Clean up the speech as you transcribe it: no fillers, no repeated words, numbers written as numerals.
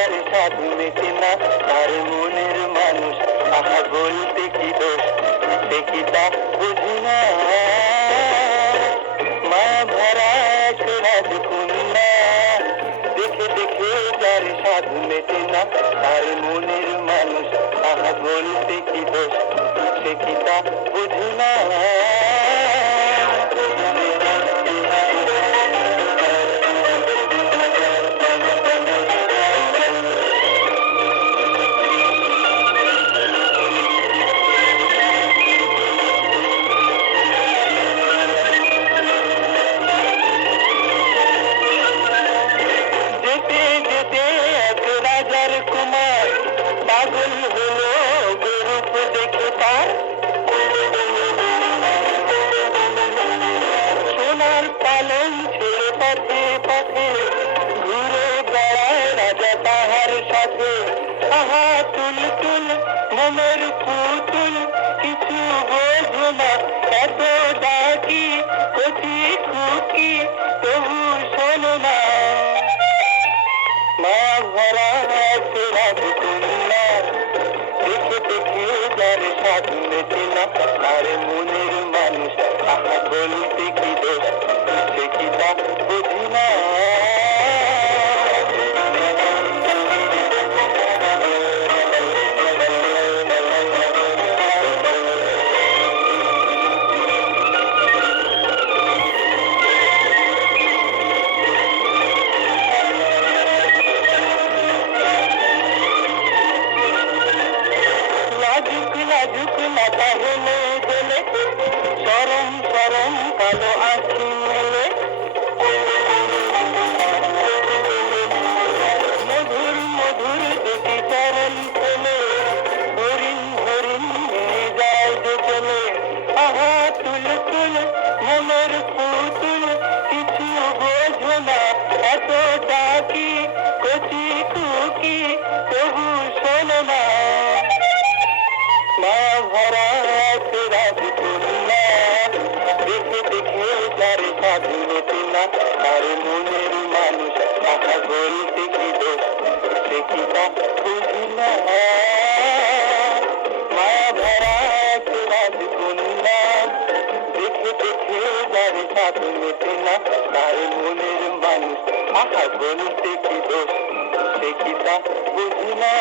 যার স্বাদ মেটে না তার মনের মানুষ, আহা বলতে কি দোষ সে কি তা বুঝি না। মা ভরা এক রাজকন্যা, দেখে দেখে যার স্বাদ মেটে না তার মনের মানুষ, আহা বলতে কি দোষ সে কি তা বুঝি না। যেতে যেতে এক রাজার কুমার পাগল হলো গরূপ দেখে তার, সোনার পালন ছেড়ে পথে পথে ঘুরে বেড়ায় রাজা তাহার সাথে। আহা তুল তুল মনের পুতুল, কিছু বোঝো না এত ডাকি কচি খুকি তবু শোনো না। মা ভরা এক রাজকন্যা, দেখে দেখে যার স্বাদ মেটে না তার মনের মানুষ, আহা বলতে কি দোষ সে কি তা বুঝি না। লাজুক লাজুক মাথা হেলে গেলে, সরম সরম কালো আঁখি মেলে, মধুর মধুর দুটি চরণ ফেলে হরিণ হরিণ নিয়ে যায় যে চলে। আহা তুল তুল মনের পুতুল, কিছু বোঝো না এত ডাকি কচি খুকি তবু শোনো না। মা ভরা এক রাজকন্যা, দেখে দেখে যার স্বাদ মেটে না তার মনের মানুষ, আহা বলতে কি দোষ সে কি তা বুঝি না। মা ভরা এক রাজকন্যা, দেখে দেখে যার স্বাদ মেটে না তার মনের মানুষ, আহা বলতে কি দোষ সে কি তা বুঝি না।